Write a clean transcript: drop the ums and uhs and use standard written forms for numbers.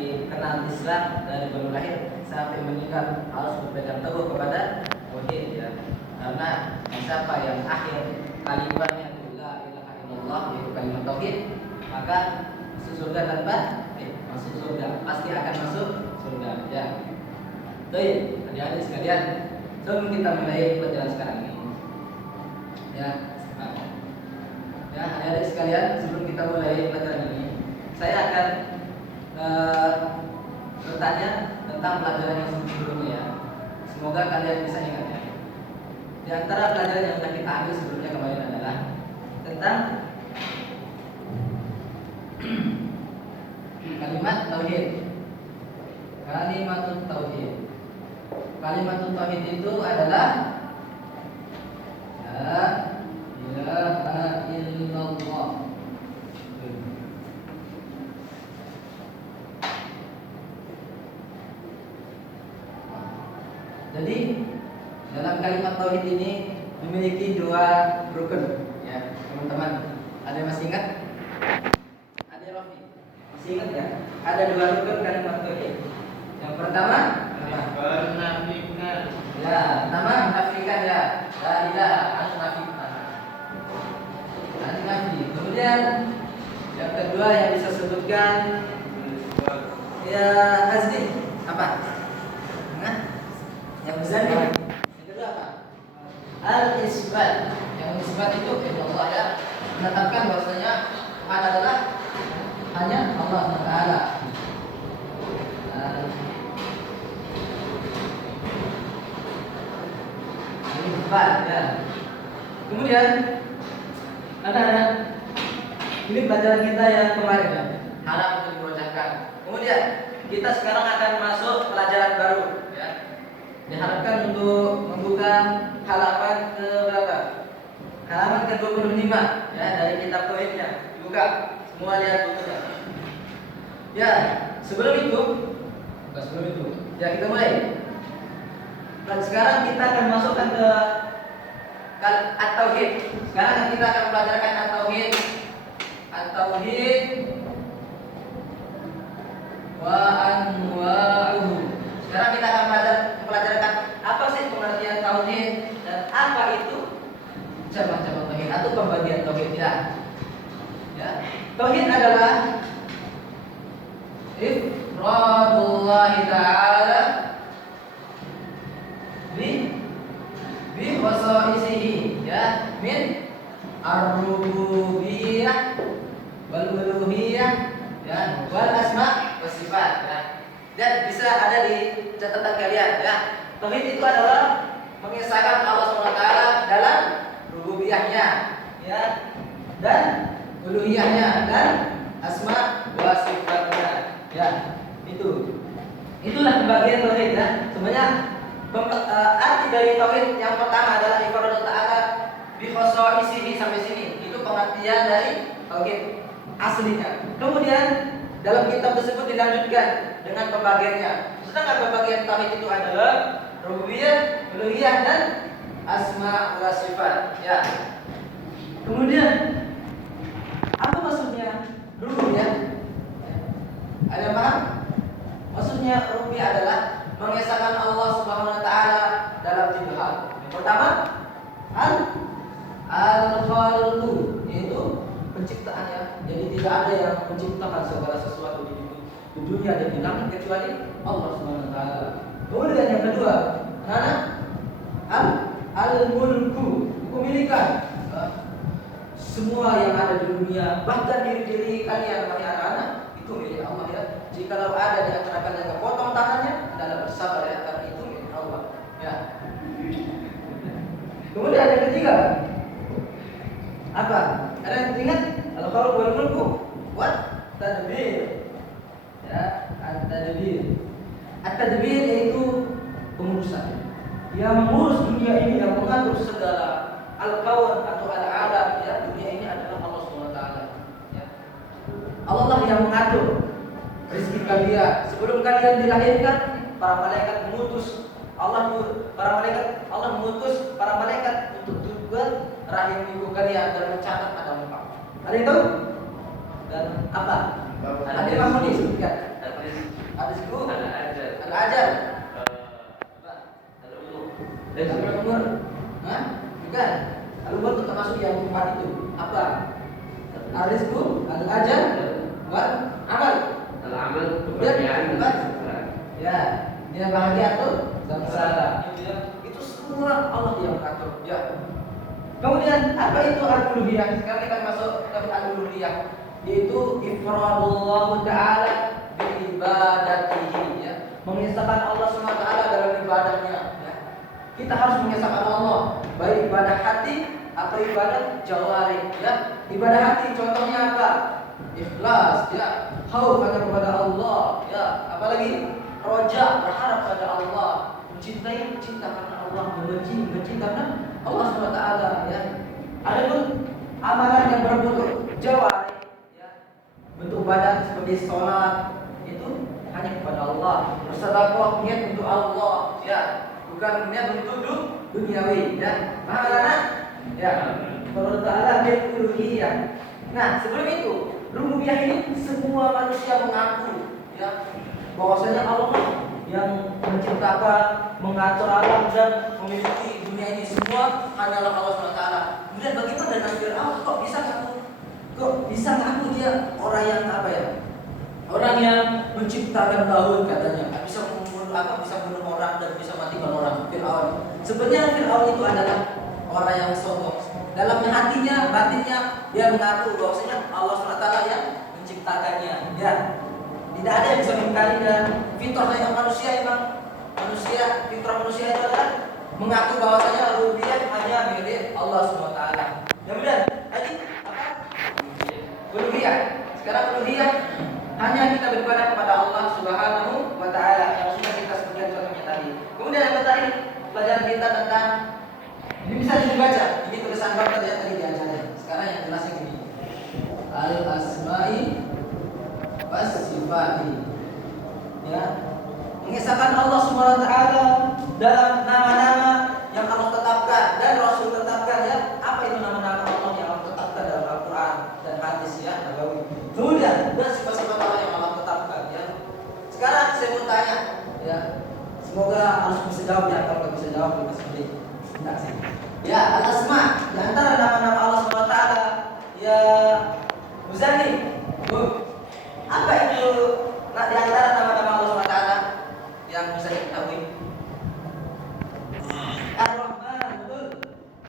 dikenal Islam dari baru lahir sampai meninggal harus berpegang teguh kepada tauhid ya. Karena siapa yang akhir kalimatnya itu la ilaha illallah, yaitu kalimat tauhid, maka masuk surga tanpa masuk surga, pasti akan masuk surga ya. Baik, adik-adik sekalian, sebelum kita mulai pelajaran sekarang ini ya, adik-adik sekalian, sebelum kita mulai pelajaran ini, saya akan bertanya tentang pelajaran yang sebelumnya ya. Semoga kalian bisa ingat ya. Di antara pelajaran yang sudah kita ambil sebelumnya kemarin adalah tentang kalimat tauhid. Kalimatut tauhid. Kalimatut tauhid itu adalah la ilaha illallah. Jadi dalam kalimat tauhid ini memiliki dua rukun ya, teman-teman. Ada yang masih ingat? Ada yang masih ingat ya? Ada dua rukun kalimat tauhid. Yang pertama menafikan. Ya, pertama menafikan ya. La ilaha an-nafikan. An-nafi. Kemudian yang kedua yang bisa sebutkan ya hasbi. Apa? Nah, yang besar ini. Yang kedua apa? Al-isbat. Yang isbat itu Allah ya, menetapkan bahwasanya Tuhan adalah hanya Allah Taala. Isbat ya. Kemudian anak-anak, ini pelajaran kita yang kemarin ya, harap untuk dibacakan. Kemudian kita sekarang akan masuk pelajaran baru ya. Diharapkan untuk membuka halaman ke berapa? Halaman ke-25 ya, dari kitab tauhidnya. Dibuka. Semua lihat bukunya. Ya, sebelum itu ya kita mulai. Dan sekarang kita akan masukkan ke at-tauhid. Sekarang kita akan mempelajari at-tauhid. At-tauhid wa anwa'uhu. Sekarang kita akan mempelajari apa sih pengertian tauhid dan apa itu cabang-cabang tauhid atau pembagian tauhid ya. Ya. Tauhid adalah ifradullah ta'ala bi khasaisihi ya, min ar-rububiyyah wal uluhiyyah ya, wal asma was sifat ya. Dan bisa ada di catatan kalian ya. Tauhid itu adalah mengesahkan Allah SWT dalam rububiyahnya ya, dan uluhiyahnya dan asma wa sifatnya ya. Itulah pembagian tauhid ya. Sebenarnya arti dari tauhid yang pertama adalah ifradullah ta'ala bi khasaisihi, sampai sini. Itu pengertian dari tauhid aslinya. Kemudian dalam kitab tersebut dilanjutkan dengan pembagiannya. Sedangkan pembagian tauhid itu adalah rububiyah, uluhiyah dan asma wa sifat ya. Kemudian apa maksudnya rububiyah? Ada yang paham? Maksudnya rububiyah adalah mengesahkan Allah Subhanahu wa taala dalam 3 hal. Yang pertama, al-khalqu, yaitu penciptaan ya. Jadi tidak ada yang menciptakan segala sesuatu di dunia dan di langit kecuali Allah Subhanahu wa taala. Kemudian yang kedua, al-mulku, kepemilikan. Semua yang ada di dunia, bahkan diri kalian wahai anak-anak, itu milik Allah ya. Jikalau ada di antara kalian yang potong tangannya, adalah bersabar ya, karena itu milik Allah ya. Kemudian yang ketiga, apa? Ada yang ingat? Al-khalqu wal mulku wat tadbir ya, at-tadbir. At-tadbir yaitu pengurusan. Yang mengurus dunia ini, yang mengatur segala al-kaun atau al-alam ya, dunia ini adalah Allah SWT ya. Allah lah yang mengatur rezeki kalian. Sebelum kalian dilahirkan, para malaikat mengutus Allah mengutus para malaikat untuk tujuan rahim ibu kalian dan mencatat ada muka. Ada yang tahu? Dan apa? Ada yang mau disebutkan? Al-Ajal. Al-Umur. Hah? Bukan. Al-Umur itu termasuk yang 4 itu. Apa? Al-Rizqu, Al-Ajal, wal Amal. Al-Amal, Kemudian kebahagiaan. ya, dia bahagia tuh samsara. Itu semua Allah yang mengatur. Ya. Kemudian apa itu al-uluhiyah? Sekarang kita masuk ke al-uluhiyah, yaitu ifradullah taala bi ibadatihi, ya. Mengesahkan Allah SWT dalam ibadahnya, ya. Kita harus mengesahkan Allah baik ibadah hati atau ibadah jawari, ya. Ibadah hati contohnya apa? Ikhlas, ya. Khauf hanya kepada Allah, ya. Apalagi roja, berharap pada Allah, mencintai, cinta karena Allah, membenci karena Allah SWT, ya. Adapun amalan yang berbentuk jawari, ya, bentuk badan seperti sholat, itu hanya kepada Allah. Bersedekah niat untuk Allah, ya, bukan niat untuk duniawi, ya. Paham kan? Ya. Allah Ta'ala bil uluhiyah. Nah, sebelum itu, rububiyah ini semua manusia mengaku, ya, bahwasanya Allah yang menciptakan, mengatur alam dan memiliki dunia ini semua hanyalah Allah SWT. Kemudian bagaimana dengan Fir'aun? Kok bisa ngaku dia orang yang apa ya? Orang yang menciptakan laut katanya, bisa bunuh orang dan bisa matikan orang. Fir'aun. Sebenarnya Fir'aun itu adalah orang yang sombong. Dalamnya hatinya, batinnya dia mengaku bahwasanya Allah SWT yang menciptakannya. Ya. Tidak ada yang bisa mengingkari, dan fitrah manusia fitrah manusia itu adalah mengaku bahwasanya rububiyah hanya milik Allah SWT. Kemudian tadi apa? Uluhiyah. Sekarang uluhiyah hanya kita beribadah kepada Allah Subhanahu wa taala yang sudah kita sebutkan contohnya tadi. Kemudian yang terakhir pelajaran kita tentang ini bisa dibaca. Ini tulisan bapak yang tadi diajarin. Sekarang yang jelasnya gini. Al-asma'i was-sifati. Ya. Mengesahkan Allah Subhanahu wa taala dalam nama-nama yang Allah tetapkan dan Rasul tetapkan, ya. Apa itu nama-nama Allah yang Allah tetapkan dalam Al-Qur'an dan hadis, ya, Nabawi. Kemudian dan sifat-sifat Allah yang Allah tetapkan, ya. Sekarang saya mau tanya, ya. Semoga harus bisa jawab, ya. Kalau nggak bisa jawab kita sedih. Enggak sih. Ya, al-asma. Yang